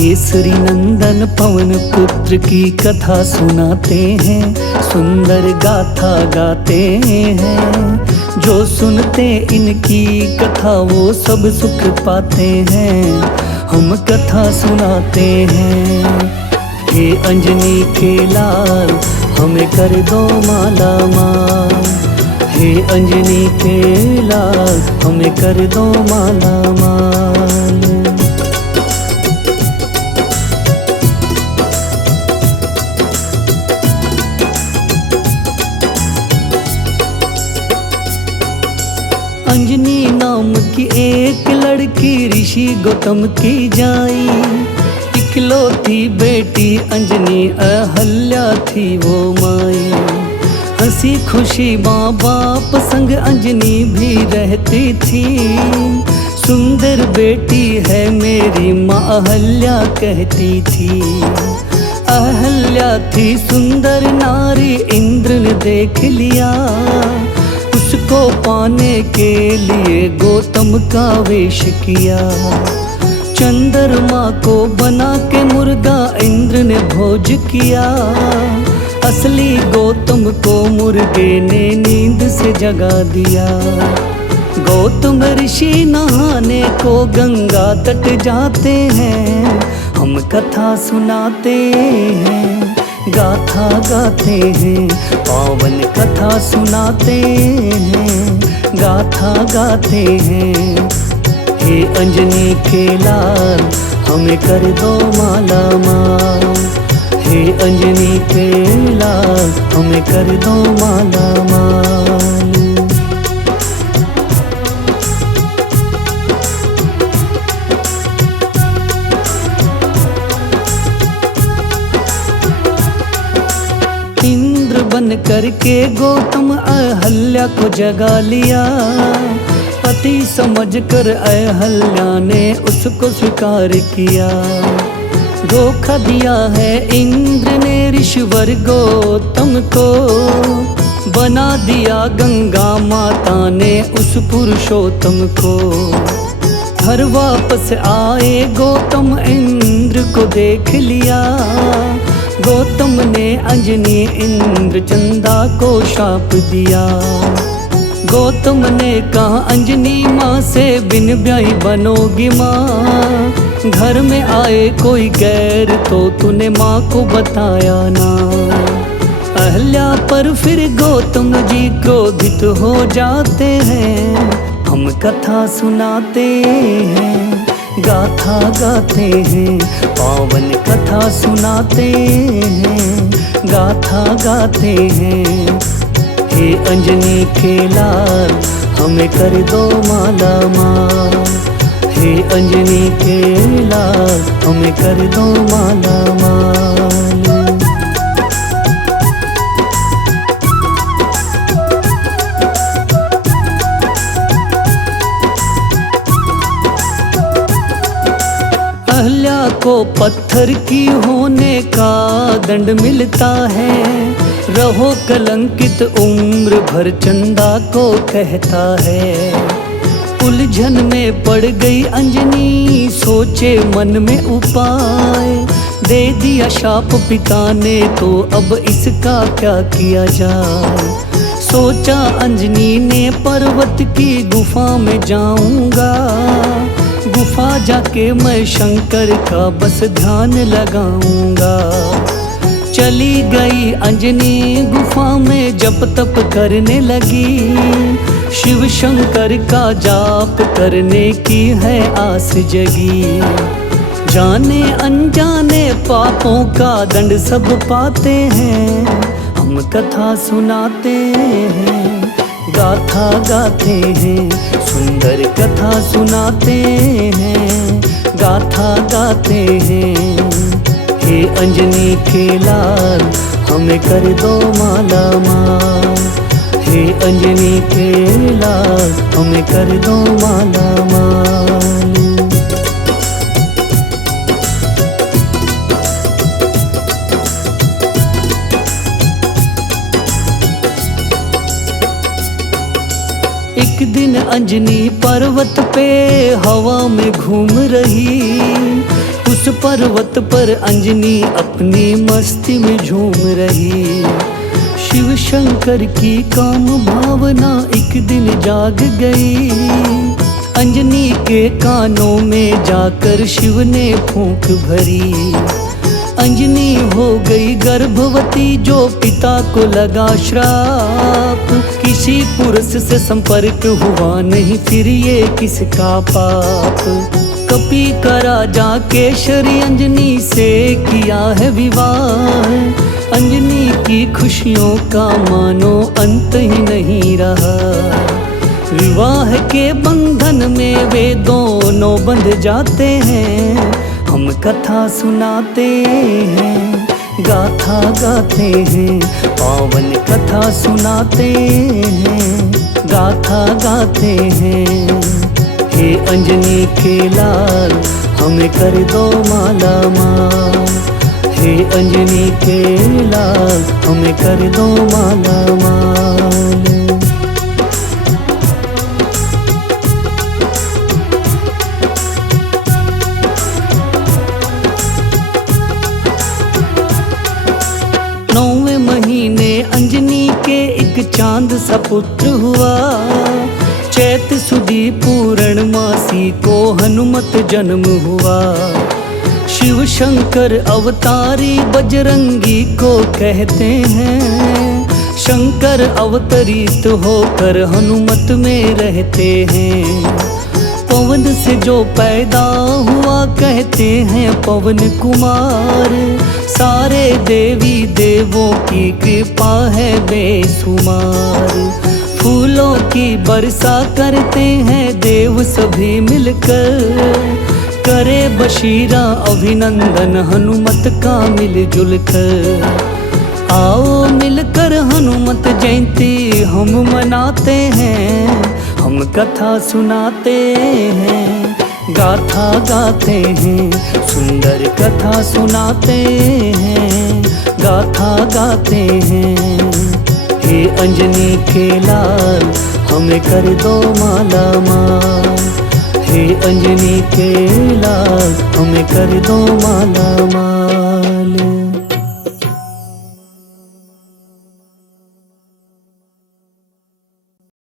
केसरी नंदन पवन पुत्र की कथा सुनाते हैं, सुंदर गाथा गाते हैं। जो सुनते इनकी कथा वो सब सुख पाते हैं। हम कथा सुनाते हैं। हे अंजनी के लाल हमें कर दो माला माल। हे अंजनी के लाल हमें कर दो माला माल। अंजनी नाम की एक लड़की ऋषि गौतम की जाई। इकलौती बेटी अंजनी अहल्या थी वो माई। हंसी खुशी माँ बाप संग अंजनी भी रहती थी। सुंदर बेटी है मेरी माँ अहल्या कहती थी। अहल्या थी सुंदर नारी इंद्र ने देख लिया। उसको पाने के लिए गौतम का वेश किया। चंद्रमा को बना के मुर्गा इंद्र ने भोज किया। असली गौतम को मुर्गे ने नींद से जगा दिया। गौतम ऋषि नहाने को गंगा तट जाते हैं। हम कथा सुनाते हैं, गाथा गाते हैं। पावन कथा सुनाते हैं, गाथा गाते हैं। हे अंजनी के लाल हमें कर दो माला माल। हे अंजनी के लाल हमें कर दो माला माल। इंद्र बन करके गौतम अहल्या को जगा लिया। पति समझकर अहल्या ने उसको स्वीकार किया। धोखा दिया है इंद्र ने ऋषिवर गौतम को। बना दिया गंगा माता ने उस पुरुषोत्तम को। घर वापस आए गौतम इंद्र को देख लिया। गौतम ने अंजनी इंद्र चंदा को शाप दिया। गौतम ने कहा अंजनी माँ से बिन ब्याही बनोगी माँ। घर में आए कोई गैर तो तूने माँ को बताया ना। अहल्या पर फिर गौतम जी क्रोधित हो जाते हैं। हम कथा सुनाते हैं, गाथा गाते हैं। पावन कथा सुनाते हैं, गाथा गाते हैं। हे अंजनी के लाल हमें कर दो माला माल। हे अंजनी के लाल हमें कर दो माला माल। अहल्या को पत्थर की होने का दंड मिलता है। रहो कलंकित उम्र भर चंदा को कहता है। उलझन में पड़ गई अंजनी सोचे मन में उपाय। दे दिया शाप पिता ने तो अब इसका क्या किया जाए। सोचा अंजनी ने पर्वत की गुफा में जाऊंगा। गुफा जाके मैं शंकर का बस ध्यान लगाऊंगा। चली गई अंजनी गुफा में जप तप करने लगी। शिव शंकर का जाप करने की है आस जगी। जाने अनजाने पापों का दंड सब पाते हैं। हम कथा सुनाते हैं, गाथा गाते हैं। सुंदर कथा सुनाते हैं, गाथा गाते हैं। हे अंजनी के लाल हमें कर दो माला माल। हे अंजनी के लाल हमें कर दो माला माल। एक दिन अंजनी पर्वत पे हवा में घूम रही। उस पर्वत पर अंजनी अपनी मस्ती में झूम रही। शिव शंकर की काम भावना एक दिन जाग गई। अंजनी के कानों में जाकर शिव ने फूंक भरी। अंजनी हो गई गर्भवती, जो पिता को लगा श्राप। किसी पुरुष से संपर्क हुआ नहीं, फिर ये किसका पाप। कपी का राजा केशरी अंजनी से किया है विवाह। अंजनी की खुशियों का मानो अंत ही नहीं रहा। विवाह के बंधन में वे दोनों बंध जाते हैं। हम कथा सुनाते हैं, गाथा गाते हैं, पावन कथा सुनाते हैं, गाथा गाते हैं। हे अंजनी के लाल, हमें कर दो माला माल। हे अंजनी के लाल, हमें कर दो माला माल। 9वें महीने अंजनी के एक चांद सा पुत्र हुआ। चैत सुदी पूर्णमासी को हनुमत जन्म हुआ। शिव शंकर अवतारी बजरंगी को कहते हैं। शंकर अवतरित होकर हनुमत में रहते हैं। पवन से जो पैदा हुआ कहते हैं पवन कुमार। सारे देवी देवों की कृपा है बेशुमार। फूलों की वर्षा करते हैं देव सभी मिलकर। करे बशीरा अभिनंदन हनुमत का मिलजुल कर। आओ मिलकर हनुमत जयंती हम मनाते हैं। हम कथा सुनाते हैं, गाथा गाते हैं, सुंदर कथा सुनाते हैं, गाथा गाते हैं। हे अंजनी के लाल, हमें कर दो माला माल। हे अंजनी के लाल, हमें कर दो माला माल।